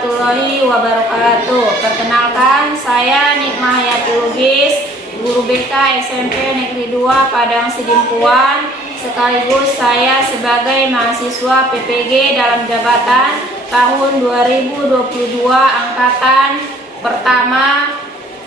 warahmatullahi wabarakatuh. Perkenalkan, saya Nikmah Hayati Lubis, guru BK SMP Negeri 2 Padang Sidimpuan. Sekaligus saya sebagai mahasiswa PPG dalam jabatan tahun 2022 angkatan pertama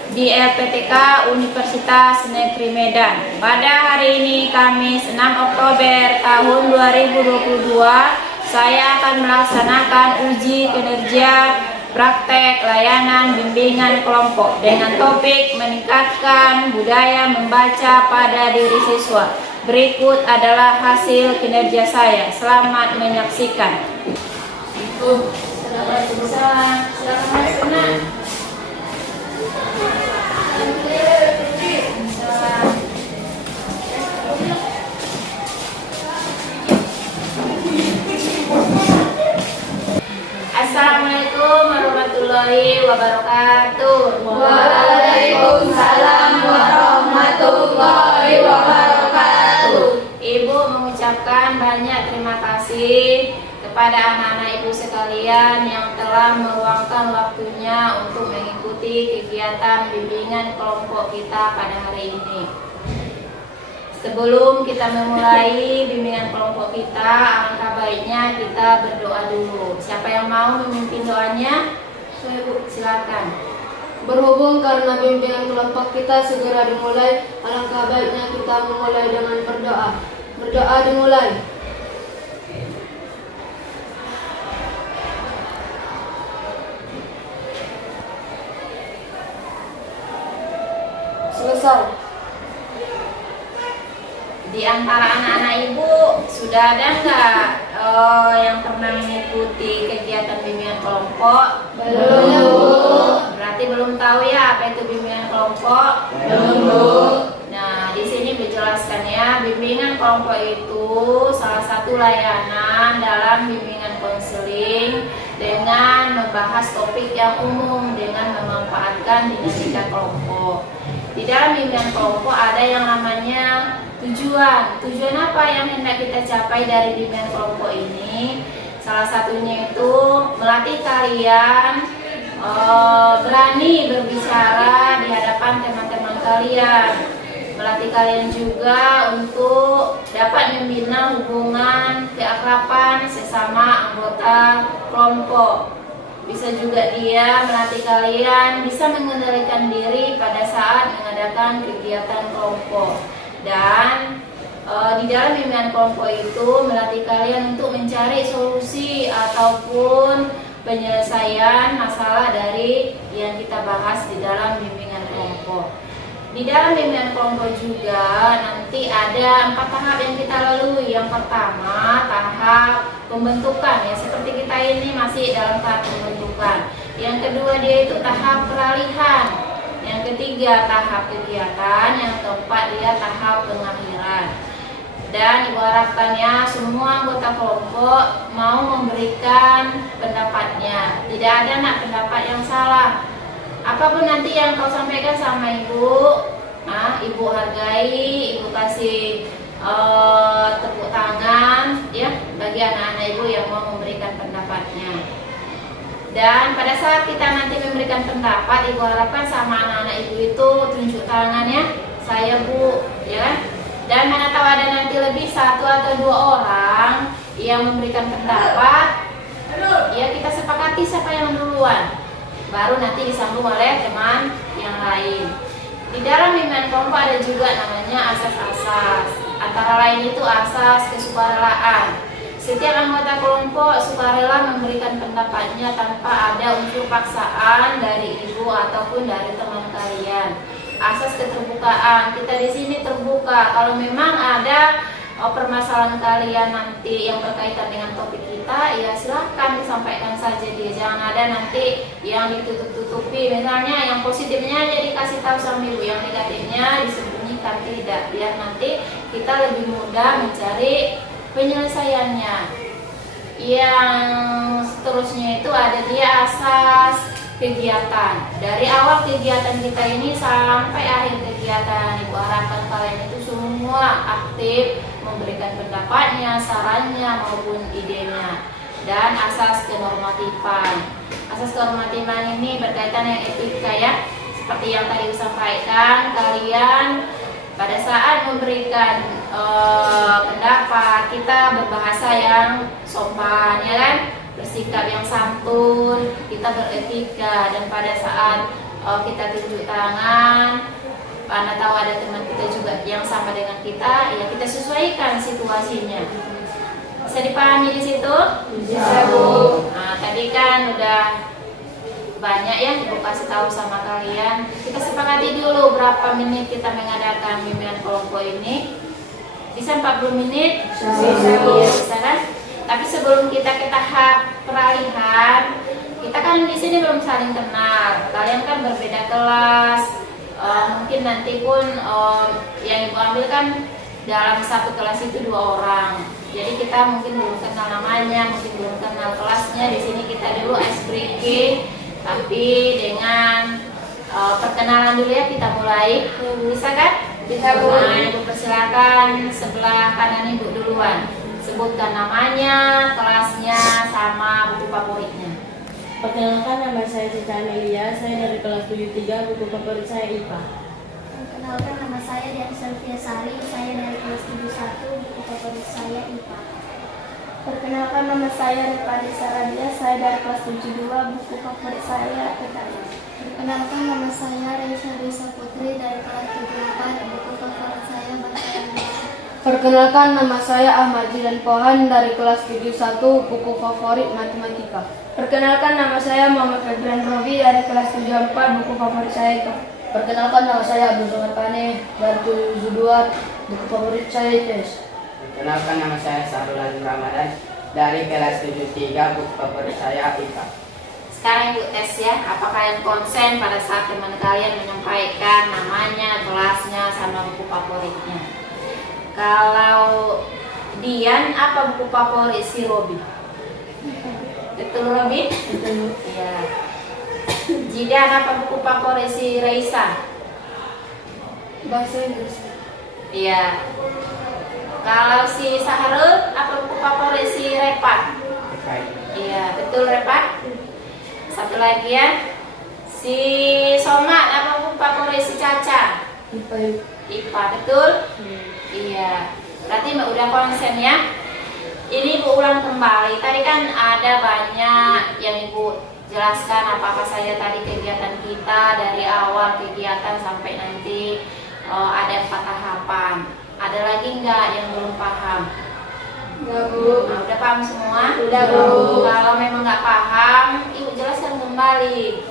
di LPTK Universitas Negeri Medan. Pada hari ini Kamis 6 Oktober tahun 2022, saya akan melaksanakan uji kinerja praktek layanan bimbingan kelompok dengan topik meningkatkan budaya membaca pada diri siswa. Berikut adalah hasil kinerja saya. Selamat menyaksikan. Silakan. Assalamualaikum warahmatullahi wabarakatuh. Waalaikumsalam warahmatullahi wabarakatuh. Ibu mengucapkan banyak terima kasih kepada anak-anak ibu sekalian yang telah meluangkan waktunya untuk mengikuti kegiatan bimbingan kelompok kita pada hari ini. Sebelum kita memulai bimbingan kelompok kita, alangkah baiknya kita berdoa dulu. Siapa yang mau memimpin doanya? Ibu, silakan. Berhubung karena bimbingan kelompok kita segera dimulai, alangkah baiknya kita memulai dengan berdoa. Berdoa dimulai. Selesai. Di antara anak-anak ibu sudah ada nggak yang pernah mengikuti kegiatan bimbingan kelompok? Belum, Bu. Berarti belum tahu ya apa itu bimbingan kelompok? Belum, Bu. Nah, di sini dijelaskan ya, bimbingan kelompok itu salah satu layanan dalam bimbingan konseling dengan membahas topik yang umum dengan memanfaatkan dinamika kelompok. Di dalam bimbingan kelompok ada yang namanya tujuan. Tujuan apa yang hendak kita capai dari bimbingan kelompok ini? Salah satunya itu melatih kalian berani berbicara di hadapan teman-teman kalian. Melatih kalian juga untuk dapat membina hubungan keakraban sesama anggota kelompok. Bisa juga dia melatih kalian bisa mengendalikan diri pada saat mengadakan kegiatan kelompok. Dan di dalam bimbingan kelompok itu melatih kalian untuk mencari solusi ataupun penyelesaian masalah dari yang kita bahas di dalam bimbingan kelompok. Di dalam bimbingan kelompok juga nanti ada 4 tahap yang kita lalui. Yang pertama tahap pembentukan ya, seperti kita ini masih dalam tahap pembentukan. Yang kedua dia itu tahap peralihan. Yang ketiga tahap kegiatan, yang keempat dia tahap pengakhiran. Dan ibu harapkannya semua anggota kelompok mau memberikan pendapatnya. Tidak ada pendapat yang salah. Apapun nanti yang kau sampaikan sama ibu, ibu hargai, ibu kasih tepuk tangan ya bagi anak-anak ibu yang mau memberikan pendapatnya. Dan pada saat kita nanti memberikan pendapat, ibu harapkan sama anak-anak ibu itu tunjuk tangannya, saya bu, ya. Dan mana tahu ada nanti lebih 1 atau 2 orang yang memberikan pendapat, ya kita sepakati siapa yang duluan, baru nanti disambung oleh teman yang lain. Di dalam bimbingan kelompok ada juga namanya asas-asas. Antara lain itu asas kesukarelaan. Setiap anggota kelompok sukarela memberikan pendapatnya tanpa ada unsur paksaan dari ibu ataupun dari teman kalian. Asas keterbukaan, kita di sini terbuka. Kalau memang ada permasalahan kalian nanti yang berkaitan dengan topik kita, ya silahkan disampaikan saja dia. Jangan ada nanti yang ditutup-tutupi. Misalnya yang positifnya aja dikasih tahu sama ibu, yang negatifnya disembunyikan, tidak. Biar nanti kita lebih mudah mencari penyelesaiannya. Yang seterusnya itu ada dia asas kegiatan. Dari awal kegiatan kita ini sampai akhir kegiatan, ibu harapkan kalian itu semua aktif memberikan pendapatnya, sarannya maupun idenya. dan asas kenormatifan. Asas kenormatifan ini berkaitan dengan etika ya. Seperti yang tadi disampaikan, kalian pada saat memberikan pendapat, kita berbahasa yang sopan, ya kan? Bersikap yang santun, kita beretika, dan pada saat kita tunjuk tangan, karena tahu ada teman kita juga yang sama dengan kita, ya kita sesuaikan situasinya. Bisa dipahami di situ? Bisa, Bu. Nah, tadi kan udah banyak ya Ibu kasih tahu sama kalian. Kita sepakati dulu berapa menit kita mengadakan bimbingan kelompok ini. Bisa 40 menit? Bisa kan? Tapi sebelum kita ke tahap peralihan, kita kan di sini belum saling kenal. Kalian kan berbeda kelas. Mungkin nanti pun yang Ibu ambil kan dalam satu kelas itu 2 orang. Jadi kita mungkin belum kenal namanya, mungkin belum kenal kelasnya. Di sini kita dulu ice breaking, tapi dengan perkenalan dulu ya, kita mulai. Bisa kan? Bisa, Bu. Nah, Ibu persilakan sebelah kanan Ibu duluan. Sebutkan namanya, kelasnya, sama buku favoritnya. Perkenalkan, nama saya Cica Amelia, saya dari kelas 73, buku favorit saya IPA. Perkenalkan, nama saya Dian Sylvia Sari, saya dari kelas 71, buku favorit saya IPA. Perkenalkan, nama saya Ripadi Saradia, saya dari kelas 72, buku favorit saya PKS. Perkenalkan, nama saya Reisa Risa Putri dari kelas 74, buku favorit saya Bahasa Indonesia. Perkenalkan, nama saya Ahmad Jidan Pohan dari kelas 71, buku favorit matematika. Perkenalkan, nama saya Muhammad Febran Robi dari kelas 74, buku favorit saya itu. Perkenalkan, nama saya Abdul Somad Pane dari 72, buku favorit saya IPS. Perkenalkan, nama saya Sahrul Azim Ramadan dari kelas 73, buku favorit saya IPA. Sekarang Ibu tes ya, apakah kalian konsen pada saat teman kalian menyampaikan namanya, kelasnya, sama buku favoritnya. Kalau Dian, apa buku favorit si Robi? Betul Robi? Betul. Iya. Jidan, apa buku favorit si Raisa? Bahasa Inggris. Iya. Kalau si Sahrul, apa buku favorit si Repa? Baik. Iya, betul Repa. Satu lagi ya. Si Somad, apa buku favorit si Caca? IPA. IPA, betul? Iya. Berarti Mbak udah konsen ya. Ini Ibu ulang kembali. Tadi kan ada banyak yang Ibu jelaskan apa-apa saja tadi kegiatan kita dari awal kegiatan sampai nanti ada 4 tahapan. Ada lagi nggak yang belum paham? Enggak, Bu. Nah, udah paham semua? Udah, Bu. Kalau memang nggak paham, Ibu jelaskan kembali.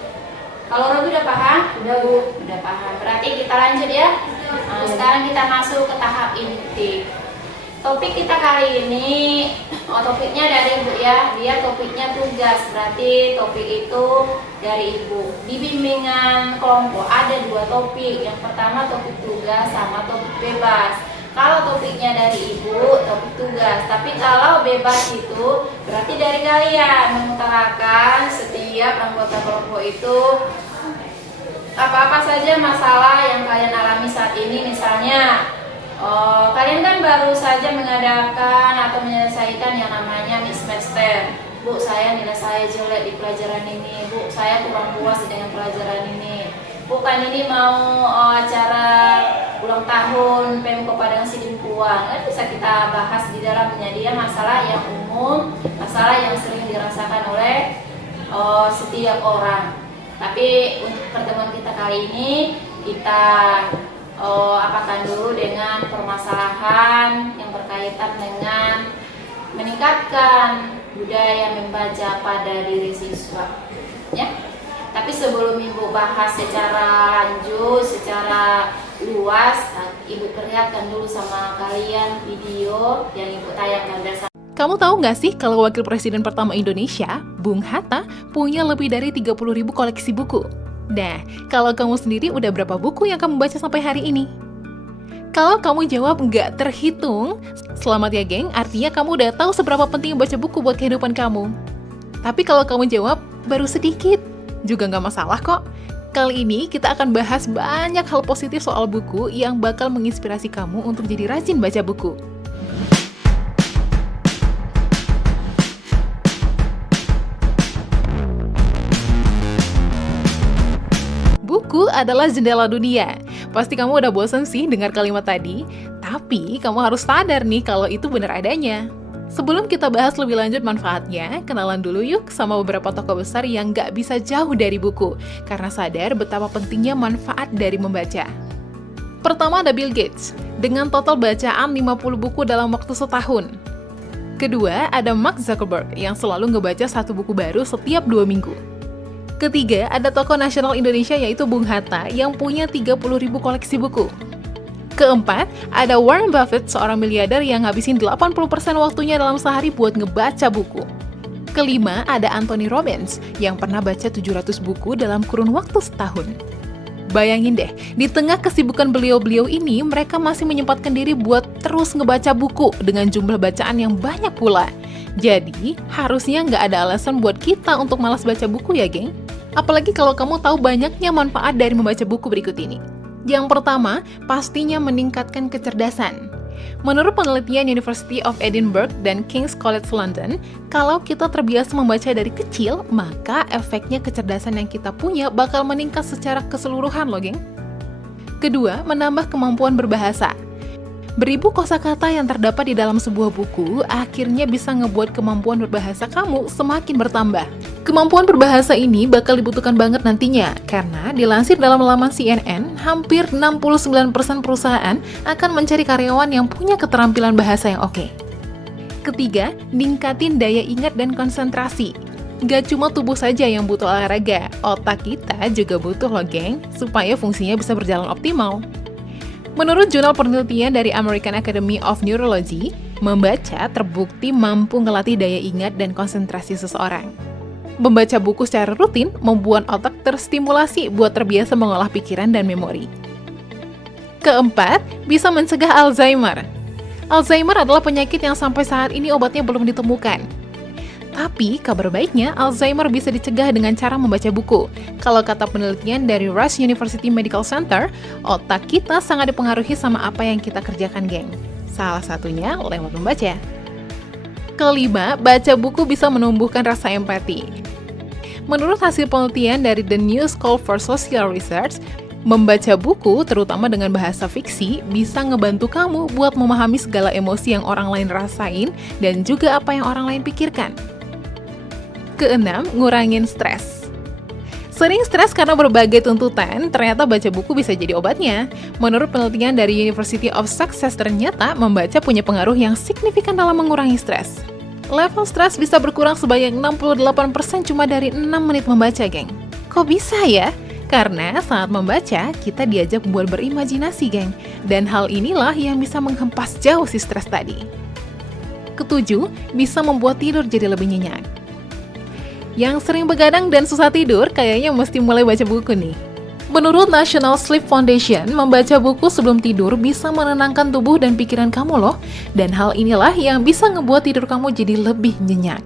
Kalau Robi udah paham? Udah, Bu. Udah paham. Berarti kita lanjut ya. Nah, sekarang kita masuk ke tahap inti. Topik kita kali ini, topiknya dari Ibu ya. Dia topiknya tugas. Berarti topik itu dari Ibu. Di bimbingan kelompok ada 2 topik. Yang pertama topik tugas sama topik bebas. Kalau topiknya dari Ibu, topik tugas. Tapi kalau bebas itu berarti dari kalian mengutarakan setiap anggota kelompok itu apa-apa saja masalah yang kalian alami saat ini. Misalnya kalian kan baru saja mengadakan atau menyelesaikan yang namanya semester. Bu, saya nilai saya jelek di pelajaran ini. Bu, saya kurang puas dengan pelajaran ini. Bukan ini mau acara ulang tahun Pemko Padang Sidimpuan, kan bisa kita bahas di dalamnya. Dia masalah yang umum, masalah yang sering dirasakan oleh setiap orang. Tapi untuk pertemuan kita kali ini, kita apakan dulu dengan permasalahan yang berkaitan dengan meningkatkan budaya membaca pada diri siswa, ya. Tapi sebelum Ibu bahas secara lanjut, secara luas, Ibu perlihatkan dulu sama kalian video yang Ibu tayangkan bersama. Kamu tahu nggak sih kalau Wakil Presiden pertama Indonesia, Bung Hatta, punya lebih dari 30.000 koleksi buku? Nah, kalau kamu sendiri udah berapa buku yang kamu baca sampai hari ini? Kalau kamu jawab nggak terhitung, selamat ya geng, artinya kamu udah tahu seberapa penting baca buku buat kehidupan kamu. Tapi kalau kamu jawab baru sedikit, juga nggak masalah kok. Kali ini kita akan bahas banyak hal positif soal buku yang bakal menginspirasi kamu untuk jadi rajin baca buku. adalah jendela dunia. Pasti kamu udah bosan sih dengar kalimat tadi, tapi kamu harus sadar nih kalau itu benar adanya. Sebelum kita bahas lebih lanjut manfaatnya, kenalan dulu yuk sama beberapa tokoh besar yang nggak bisa jauh dari buku, karena sadar betapa pentingnya manfaat dari membaca. Pertama ada Bill Gates, dengan total bacaan 50 buku dalam waktu setahun. Kedua ada Mark Zuckerberg, yang selalu ngebaca satu buku baru setiap 2 minggu. Ketiga ada tokoh nasional Indonesia yaitu Bung Hatta, yang punya 30.000 koleksi buku. Keempat, ada Warren Buffett, seorang miliarder yang ngabisin 80% waktunya dalam sehari buat ngebaca buku. Kelima, ada Anthony Robbins, yang pernah baca 700 buku dalam kurun waktu setahun. Bayangin deh, di tengah kesibukan beliau-beliau ini, mereka masih menyempatkan diri buat terus ngebaca buku dengan jumlah bacaan yang banyak pula. Jadi, harusnya nggak ada alasan buat kita untuk malas baca buku ya, geng. Apalagi kalau kamu tahu banyaknya manfaat dari membaca buku berikut ini. Yang pertama, pastinya meningkatkan kecerdasan. Menurut penelitian University of Edinburgh dan King's College London, kalau kita terbiasa membaca dari kecil, maka efeknya kecerdasan yang kita punya bakal meningkat secara keseluruhan loh, geng. Kedua, menambah kemampuan berbahasa. Beribu kosakata yang terdapat di dalam sebuah buku akhirnya bisa ngebuat kemampuan berbahasa kamu semakin bertambah. Kemampuan berbahasa ini bakal dibutuhkan banget nantinya, karena dilansir dalam laman CNN, hampir 69% perusahaan akan mencari karyawan yang punya keterampilan bahasa yang oke. Ketiga, ningkatin daya ingat dan konsentrasi. Gak cuma tubuh saja yang butuh olahraga, otak kita juga butuh loh, geng, supaya fungsinya bisa berjalan optimal. Menurut jurnal penelitian dari American Academy of Neurology, membaca terbukti mampu ngelatih daya ingat dan konsentrasi seseorang. Membaca buku secara rutin membuat otak terstimulasi buat terbiasa mengolah pikiran dan memori. Keempat, bisa mencegah Alzheimer. Alzheimer adalah penyakit yang sampai saat ini obatnya belum ditemukan. Tapi, kabar baiknya, Alzheimer bisa dicegah dengan cara membaca buku. Kalau kata penelitian dari Rush University Medical Center, otak kita sangat dipengaruhi sama apa yang kita kerjakan, geng. Salah satunya lewat membaca. Kelima, baca buku bisa menumbuhkan rasa empati. Menurut hasil penelitian dari The New School for Social Research, membaca buku, terutama dengan bahasa fiksi, bisa ngebantu kamu buat memahami segala emosi yang orang lain rasain dan juga apa yang orang lain pikirkan. Keenam, ngurangin stres. Sering stres karena berbagai tuntutan, ternyata baca buku bisa jadi obatnya. Menurut penelitian dari University of Sussex, ternyata membaca punya pengaruh yang signifikan dalam mengurangi stres. Level stres bisa berkurang sebanyak 68% cuma dari 6 menit membaca, geng. Kok bisa ya? Karena saat membaca, kita diajak buat berimajinasi, geng. Dan hal inilah yang bisa menghempas jauh si stres tadi. Ketujuh, bisa membuat tidur jadi lebih nyenyak. Yang sering begadang dan susah tidur, kayaknya mesti mulai baca buku nih. Menurut National Sleep Foundation, membaca buku sebelum tidur bisa menenangkan tubuh dan pikiran kamu loh. Dan hal inilah yang bisa ngebuat tidur kamu jadi lebih nyenyak.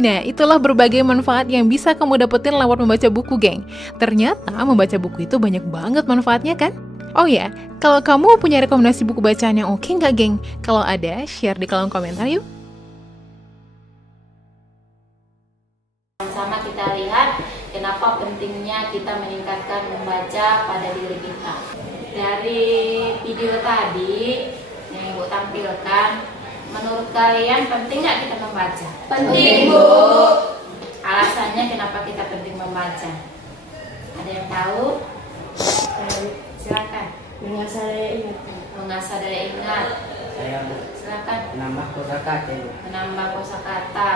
Nah, itulah berbagai manfaat yang bisa kamu dapetin lewat membaca buku, geng. Ternyata membaca buku itu banyak banget manfaatnya kan? Oh ya, kalau kamu punya rekomendasi buku bacaan yang oke nggak, geng? Kalau ada, share di kolom komentar yuk. Sama kita lihat kenapa pentingnya kita meningkatkan membaca pada diri kita. Dari video tadi yang Ibu tampilkan, menurut kalian penting nggak kita membaca? Penting, Bu. Alasannya kenapa kita penting membaca? Ada yang tahu? Silakan. Mengasah daya ingat. Mengasah daya ingat. Saya Silakan. menambah kosakata. Menambah kosakata.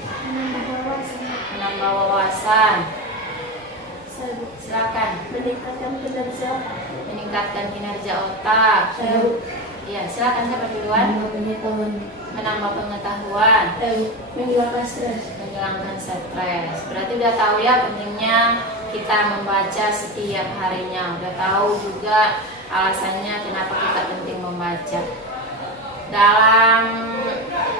Menambah wawasan. Menambah wawasan. Silakan. Meningkatkan kinerja otak. Meningkatkan kinerja otak. Iya, silakan siapa duluan? Menambah pengetahuan. Menghilangkan stres. Menghilangkan stres. Berarti udah tahu ya pentingnya kita membaca setiap harinya. Udah tahu juga alasannya kenapa kita penting membaca. Dalam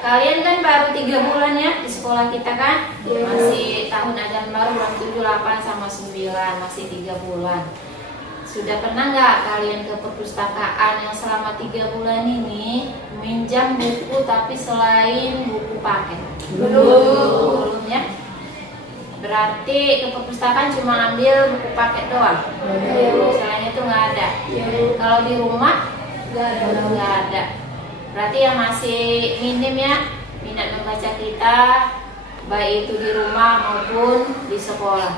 kalian kan baru 3 bulan ya di sekolah kita kan? Masih tahun ajaran baru bulan 7, 8 sama 9, masih 3 bulan. Sudah pernah nggak kalian ke perpustakaan yang selama 3 bulan ini minjam buku tapi selain buku paket? Belum ya? Berarti ke perpustakaan cuma ambil buku paket doang. Selain itu nggak ada. Kalau di rumah nggak ada. Berarti yang masih minim ya minat membaca kita, baik itu di rumah maupun di sekolah.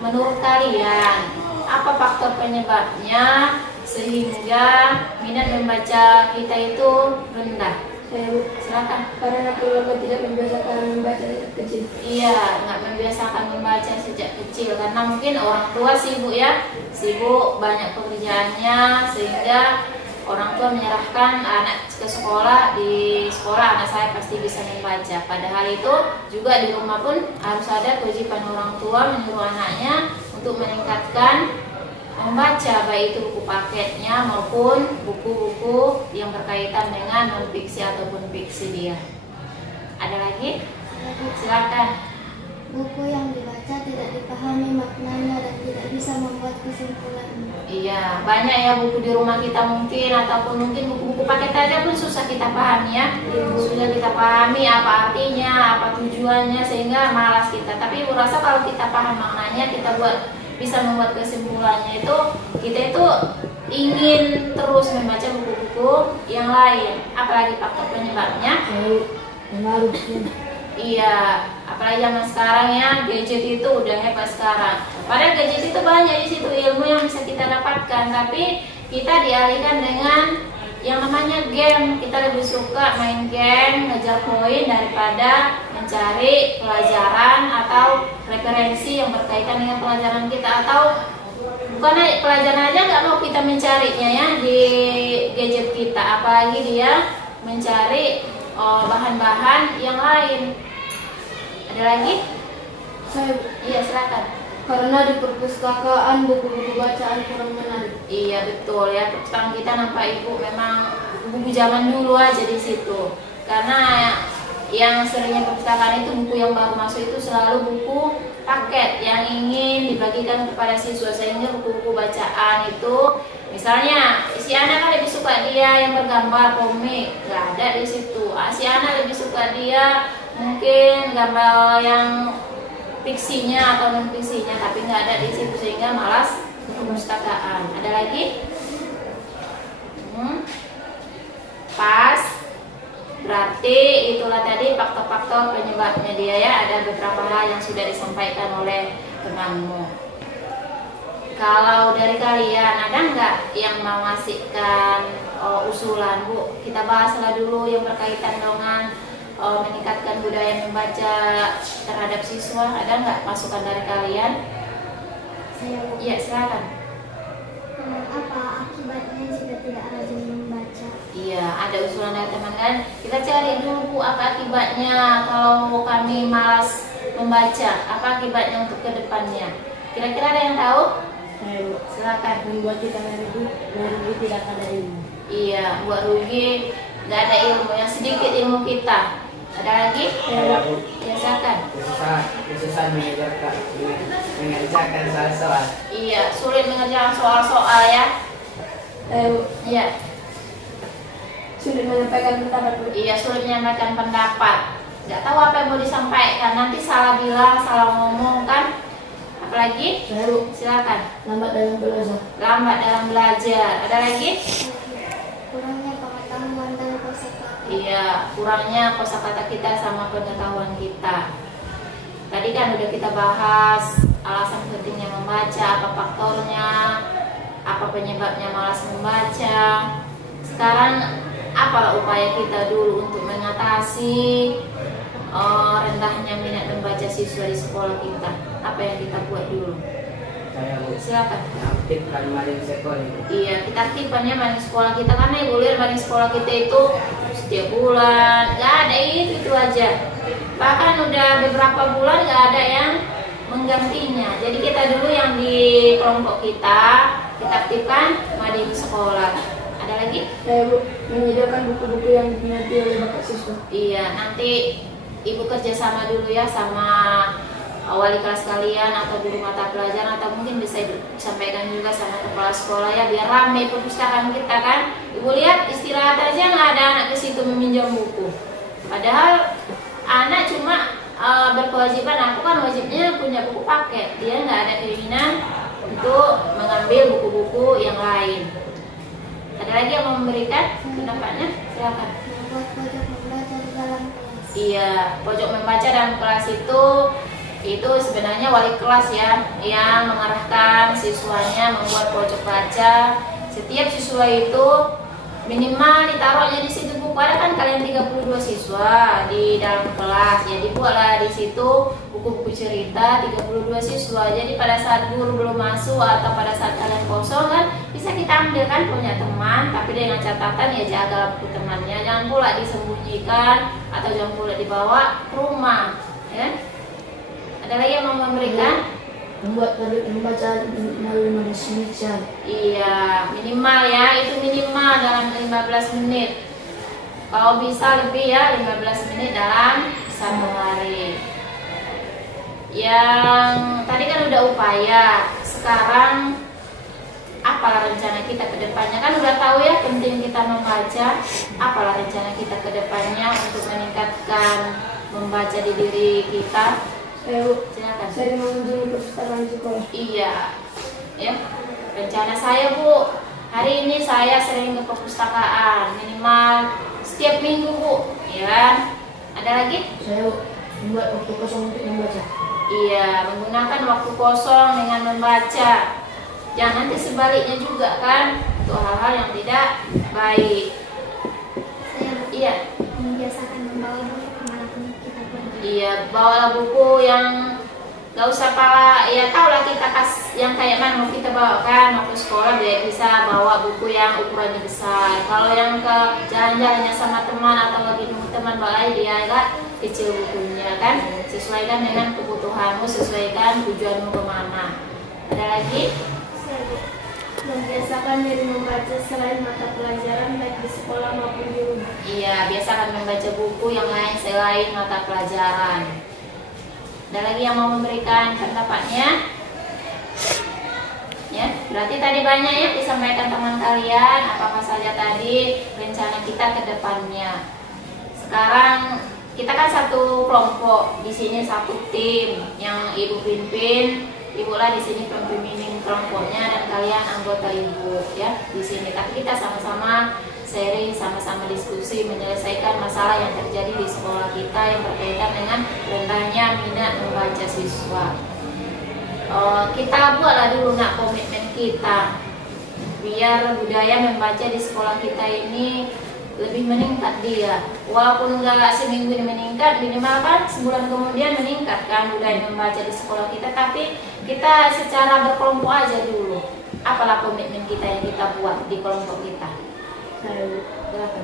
Menurut kalian, apa faktor penyebabnya sehingga minat membaca kita itu rendah? Silakan. Karena keluarga tidak membiasakan membaca sejak kecil. Iya, nggak membiasakan membaca sejak kecil karena mungkin orang tua sibuk ya, sibuk banyak pekerjaannya sehingga orang tua menyerahkan anak ke sekolah, di sekolah anak saya pasti bisa membaca. Padahal itu juga di rumah pun harus ada kewajiban orang tua menyuruh anaknya untuk meningkatkan membaca, baik itu buku paketnya maupun buku-buku yang berkaitan dengan non-fiksi ataupun fiksi dia. Ada lagi? Silakan. Buku yang dibaca tidak dipahami maknanya dan tidak bisa membuat kesimpulan. Iya, banyak ya buku di rumah kita mungkin, ataupun mungkin buku-buku paket aja pun susah kita pahami ya. Susah kita pahami apa artinya, apa tujuannya, sehingga malas kita. Tapi Ibu rasa kalau kita paham maknanya, kita bisa membuat kesimpulannya itu, kita itu ingin terus membaca buku-buku yang lain. Apalagi faktor penyebabnya? Iya, apalagi zaman sekarang ya, gadget itu udah hebat sekarang. Padahal gadget itu banyak di situ ilmu yang bisa kita dapatkan, tapi kita dialihkan dengan yang namanya game. Kita lebih suka main game, ngejar poin daripada mencari pelajaran atau referensi yang berkaitan dengan pelajaran kita, atau bukan pelajaran aja nggak mau kita mencarinya ya di gadget kita, apalagi dia mencari bahan-bahan yang lain. Ada lagi? Iya, silakan. Karena di perpustakaan buku-buku bacaan kurang menarik. Iya betul ya, perpustakaan kita nampak Ibu memang buku zaman dulu aja di situ. Karena yang seringnya perpustakaan itu buku yang baru masuk itu selalu buku paket yang ingin dibagikan kepada siswa, sehingga buku-buku bacaan itu misalnya si anak kan lebih suka dia yang bergambar komik, nggak ada di situ. Si anak lebih suka dia mungkin gambar yang fiksinya atau non fiksinya, tapi nggak ada di situ sehingga malas ke perpustakaan. Ada lagi? Pas. Berarti itulah tadi faktor-faktor penyebabnya dia ya. Ada beberapa hal yang sudah disampaikan oleh temanmu. Kalau dari kalian ada nggak yang mau ngasihkan usulan, Bu? Kita bahaslah dulu yang berkaitan dengan meningkatkan budaya membaca terhadap siswa. Ada nggak masukan dari kalian? Iya, silakan. Apa akibatnya jika tidak rajin membaca? Iya, ada usulan dari teman kan. Kita cari dulu, Bu, apa akibatnya kalau kami malas membaca. Apa akibatnya untuk kedepannya? Kira-kira ada yang tahu? Silakan. Membuat kita merugi tidak ada ilmu. Iya, buat rugi, nggak ada ilmu, yang sedikit ilmu kita. Ada lagi? Ya, silakan. Kesusahan mengerjakan soal-soal. Iya, sulit mengerjakan soal-soal ya. Iya. Sulit menyampaikan pendapat. Iya, sulit menyampaikan pendapat. Nggak tahu apa yang mau disampaikan, nanti salah bilang, salah ngomong kan. Apalagi? Silakan. Lambat dalam belajar. Lambat dalam belajar. Ada lagi? Kurangnya pengetahuan dan kosakata. Iya, kurangnya kosakata kita sama pengetahuan kita. Tadi kan udah kita bahas alasan pentingnya membaca, apa faktornya, apa penyebabnya malas membaca. Sekarang apa upaya kita dulu untuk mengatasi rendahnya minat membaca siswa di sekolah kita? Apa yang kita buat dulu? Silakan. Aktifkan maring sekolah. Iya, kita aktifkannya maring sekolah kita, karena Ibu lihat maring sekolah kita itu setiap bulan nggak ada itu aja. Bahkan udah beberapa bulan nggak ada yang menggantinya. Jadi kita dulu yang di kelompok kita aktifkan maring sekolah. Ada lagi? Bu, menyediakan buku-buku yang diminati oleh bapak siswa. Iya, nanti Ibu kerjasama dulu ya sama wali kelas kalian atau guru mata pelajaran, atau mungkin bisa disampaikan juga sama kepala sekolah ya, biar ramai perpustakaan kita kan. Ibu lihat istirahat aja nggak ada anak ke situ meminjam buku. Padahal anak cuma berkewajiban, aku kan wajibnya punya buku paket. Dia nggak ada keinginan untuk mengambil buku-buku yang lain. Ada lagi yang mau memberikan pendapatnya? Silakan. Membuat pojok membaca di dalam kelas. Iya, pojok membaca dalam kelas itu sebenarnya wali kelas ya yang mengarahkan siswanya membuat pojok baca. Setiap siswa itu minimal ditaruhnya di situ buku. Ada kan kalian 32 siswa di dalam kelas, jadi buatlah di situ buku-buku cerita 32 siswa. Jadi pada saat guru belum masuk atau pada saat kalian kosong kan bisa kita ambil kan punya teman, tapi dengan catatan ya jaga buku temannya, jangan pula disembunyikan atau jangan pula dibawa ke rumah ya. Ada lagi yang mau memberikan? Membuat tablet membaca melalui media sosial. Iya, minimal ya, itu minimal dalam 15 menit. Kalau bisa lebih ya, 15 menit dalam satu hari. Yang tadi kan udah upaya, sekarang apalah rencana kita ke depannya? Kan udah tahu ya penting kita membaca. Apalah rencana kita ke depannya untuk meningkatkan membaca di diri kita? Silakan. Saya mengunjungi perpustakaan sekolah. Iya, ya. Rencana saya Bu, hari ini saya sering ke perpustakaan minimal setiap minggu Bu, ya. Ada lagi? Saya membuat waktu kosong untuk membaca. Iya, menggunakan waktu kosong dengan membaca. Jangan nanti sebaliknya juga kan, untuk hal-hal yang tidak baik. Iya. Membiasakan membawa buku kemanapun kita pergi. Iya, bawalah buku yang gak usah pala, ya tau lah kita yang kayak mana mau kita bawa kan waktu sekolah, biar bisa bawa buku yang ukurannya besar. Kalau yang ke jalan-jalannya sama teman atau lagi nunggu teman bawa dia agak kecil bukunya kan, sesuaikan dengan kebutuhanmu, sesuaikan tujuanmu kemana. Ada lagi? Membiasakan diri membaca selain mata pelajaran baik di sekolah maupun di rumah. Iya, biasakan membaca buku yang lain selain mata pelajaran. Ada lagi yang mau memberikan pendapatnya? Ya, berarti tadi banyak ya disampaikan teman kalian apa saja tadi rencana kita ke depannya. Sekarang kita kan satu kelompok, di sini satu tim yang ibu pimpin. Ibulah di sini pembimbing kelompoknya dan kalian anggota ibu ya di sini. Tapi kita sama-sama sharing, sama-sama diskusi menyelesaikan masalah yang terjadi di sekolah kita yang berkaitan dengan rendahnya minat membaca siswa. Kita buatlah dulu nak komitmen kita biar budaya membaca di sekolah kita ini lebih meningkat dia. Walaupun enggak seminggu ini meningkat, minimal kan sebulan kemudian meningkat kan budaya membaca di sekolah kita. Tapi kita secara berkelompok aja dulu. Apalah komitmen kita yang kita buat di kelompok kita? Saya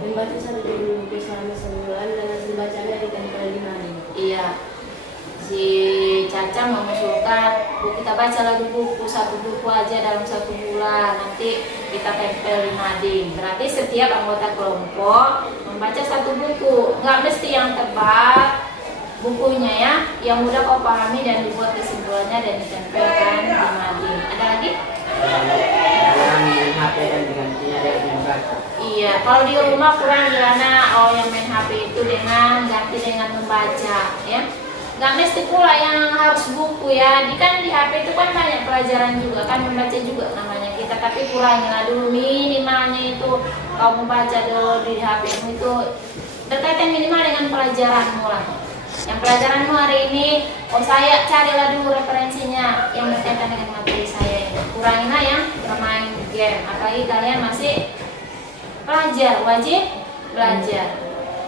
membaca satu buku selama sebulan dan hasil bacanya ditempel di mana? Iya. Si Caca mengusulkan kita baca lagi buku, satu buku aja dalam satu bulan, nanti kita tempel di mading. Berarti setiap anggota kelompok membaca satu buku, nggak mesti yang tebal bukunya ya, yang mudah kau pahami dan dibuat kesimpulannya dan ditempelkan di mading. Ada lagi? Kurangi HP dan digantinya dengan membaca. Iya, kalau di rumah kurang gimana? Yang main HP itu dengan ganti dengan membaca ya. Gak mesti pula yang harus buku ya, kan di HP itu kan banyak pelajaran juga kan, membaca juga namanya kita, tapi kurangilah dulu minimalnya itu kau membaca dulu di HP itu berkaitan minimal dengan pelajaranmu lah. Yang pelajaranmu hari ini, saya carilah dulu referensinya yang berkaitan dengan materi saya ini. Kurangilah yang bermain game, apalagi kalian masih pelajar, wajib belajar.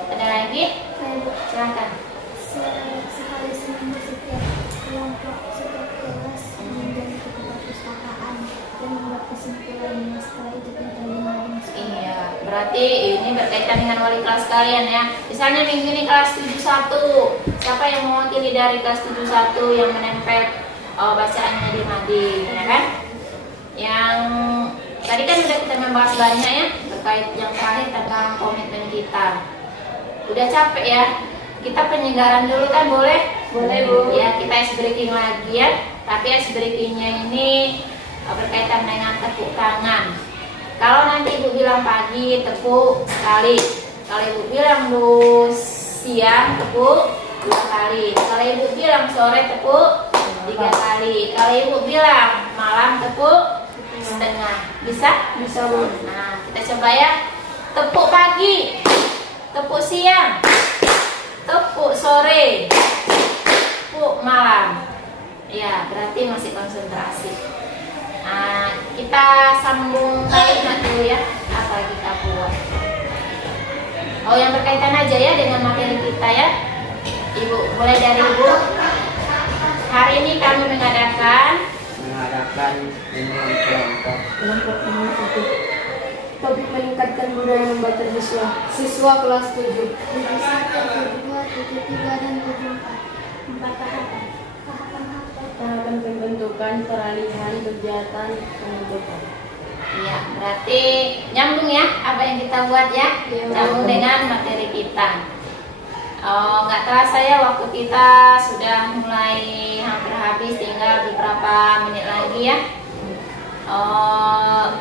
Ada lagi? Silakan. Sekali seminggu setiap kelompok, setiap kelas mengunjungi ke perpustakaan dan membuat kesimpulannya. Setelah itu kita lihat. Iya, berarti ini berkaitan dengan wali kelas kalian ya. Misalnya minggu ini kelas 71, siapa yang mewakili dari kelas 71 yang menempel bacaannya di mading, ya kan? Yang tadi kan udah kita membahas banyak ya terkait yang terakhir tentang komitmen kita. Udah capek ya. Kita penyegaran dulu kan boleh? Boleh, Bu. Ya, kita ice breaking lagi ya. Tapi ice breakingnya ini berkaitan dengan tepuk tangan. Kalau nanti Ibu bilang pagi, tepuk sekali. Kalau Ibu bilang siang, tepuk 2 kali. Kalau ibu bilang sore tepuk 3 kali. Kalau ibu bilang malam tepuk setengah. Bisa? Bisa, Bu. Nah, kita coba ya. Tepuk pagi, tepuk siang, tepuk sore, tepuk malam. Ya, berarti masih konsentrasi. Nah, kita sambung kalimat dulu ya. Apa kita buat? Oh, yang berkaitan aja ya dengan materi kita ya. Ibu, mulai dari Ibu. Hari ini kami mengadakan ilmuwan kelompok. Kelompok ini satu. Topik meningkatkan budaya membaca siswa. Siswa kelas 7. 71, 72, 73, dan 74. 4 tahapan. Tahapan apa? Tahapan pembentukan, peralihan, kegiatan, pembentukan. Iya, berarti nyambung ya apa yang kita buat ya, Iya, nyambung betul. dengan materi kita. Oh, nggak terasa ya waktu kita sudah mulai hampir habis, tinggal beberapa menit lagi ya. Oh,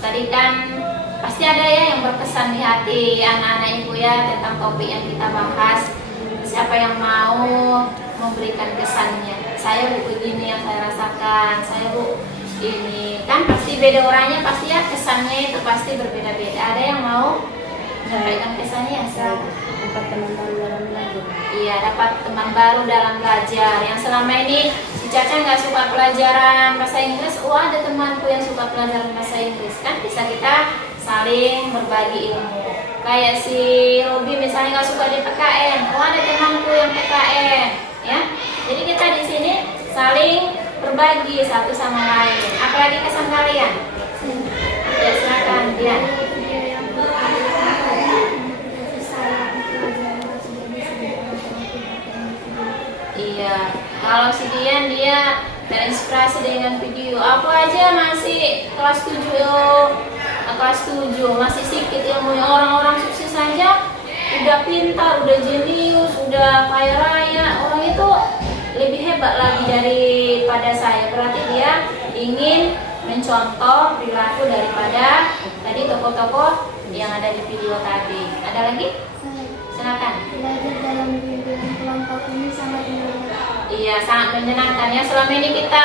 tadi kan pasti ada ya yang berkesan di hati anak-anak ibu ya tentang topik yang kita bahas. Siapa yang mau memberikan kesannya? Saya Bu begini yang saya rasakan, saya Bu ini kan pasti beda orangnya, pasti ya kesannya itu pasti berbeda-beda. Ada yang mau menyampaikan kesannya ya? Silakan. Dapat teman baru dalam belajar. Iya, dapat teman baru dalam belajar. Yang selama ini si Caca nggak suka pelajaran bahasa Inggris, oh ada temanku yang suka pelajaran bahasa Inggris, kan bisa kita saling berbagi ilmu. Kayak si Robi misalnya nggak suka di PKN, oh ada temanku yang PKN, ya. Jadi kita di sini saling berbagi satu sama lain. Apalagi kesan kalian? Ya silakan, ya. Video yang memotivasi saya untuk pelajaran tersebut bisa dilakukan. Iya, kalau si Dian dia terinspirasi dengan video. Aku aja masih kelas 7 masih sedikit ilmunya. Orang-orang sukses saja udah pintar, udah jenius, udah kaya raya. Orang itu lebih hebat lagi daripada saya. Berarti dia ingin mencontoh perilaku daripada tadi tokoh-tokoh yang ada di video tadi. Ada lagi? Silakan. Belajar dalam bimbingan kelompok ini sangat menyenangkan. Iya, sangat menyenangkan ya. Selama ini kita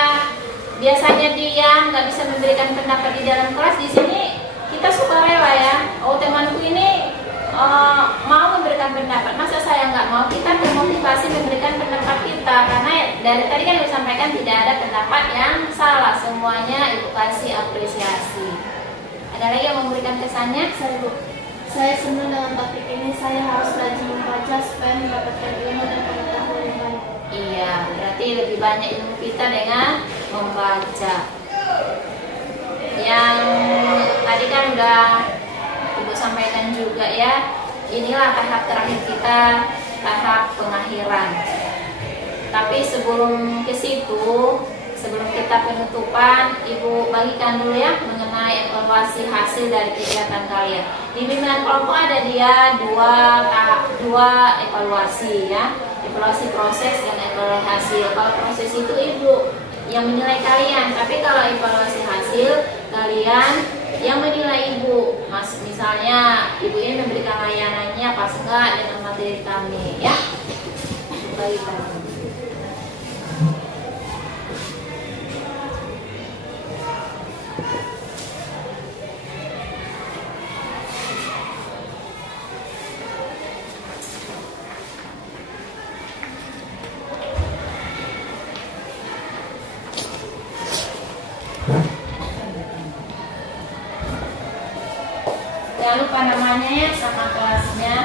biasanya diam, nggak bisa memberikan pendapat di dalam kelas. Di sini kita suka rela ya. Oh, temanku ini mau memberikan pendapat. Masa saya nggak mau? Kita termotivasi memberikan pendapat kita karena dari tadi kan Ibu sampaikan tidak ada pendapat yang salah. Semuanya Ibu kasih apresiasi. Ada lagi yang memberikan kesannya? Saya senang dengan topik ini. Saya harus rajin membaca supaya mendapatkan ilmu dan pengetahuan yang baik. Iya, berarti lebih banyak ilmu kita dengan membaca. Yang tadi kan udah Ibu sampaikan juga ya. Inilah tahap terakhir kita, tahap pengakhiran. Tapi sebelum ke situ, sebelum kita penutupan, Ibu bagikan dulu ya mengenai evaluasi hasil dari kegiatan kalian. Di bimbingan kelompok ada dia dua evaluasi ya, evaluasi proses dan evaluasi hasil. Kalau proses itu Ibu yang menilai kalian, tapi kalau evaluasi hasil kalian yang menilai Ibu. Misalnya Ibu ini memberikan layanannya pas enggak dengan materi kami ya. Baiklah. Jangan lupa namanya ya sama kelasnya.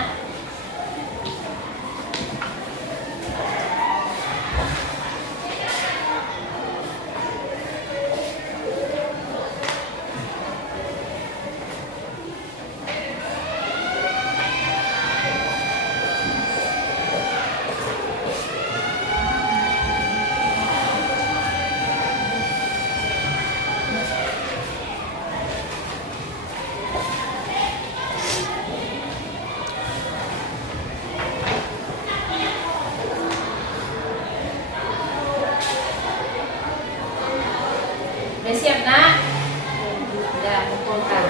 Udah siap nak? Udah kumpulkan.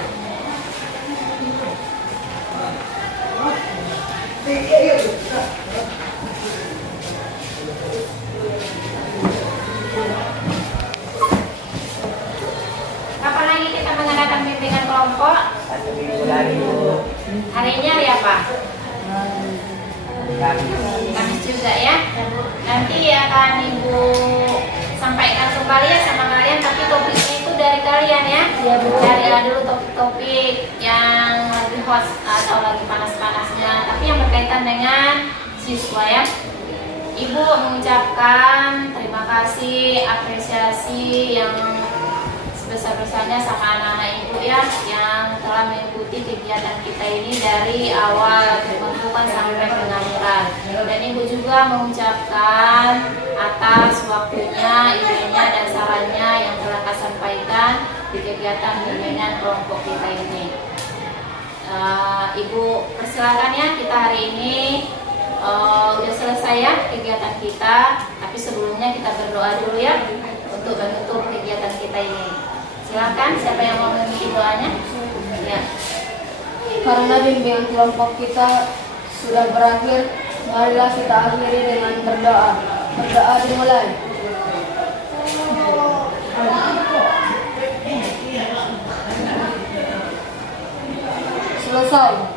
Kamis juga ya. Nanti akan Ibu sampaikan kembali ya sama kalian, tapi topiknya itu dari kalian ya. Carilah dulu topik-topik yang lagi hot atau lagi panas-panasnya, tapi yang berkaitan dengan siswa ya. Ibu mengucapkan terima kasih, apresiasi yang sebesar-besarnya sama anak-anak Ibu ya, yang telah mengikuti kegiatan kita ini dari awal pembentukan sampai pengambilan. Dan Ibu juga mengucapkan atas waktunya, idenya dan sarannya yang telah Kak sampaikan di kegiatan bimbingan kelompok kita ini. Ibu persilakan ya, kita hari ini udah selesai ya kegiatan kita, tapi sebelumnya kita berdoa dulu ya untuk menutup kegiatan kita ini. Silakan, siapa yang mau memimpin doanya? Ya. Karena bimbingan kelompok kita sudah berakhir, marilah kita akhiri dengan berdoa. Berdoa dimulai. Selesai.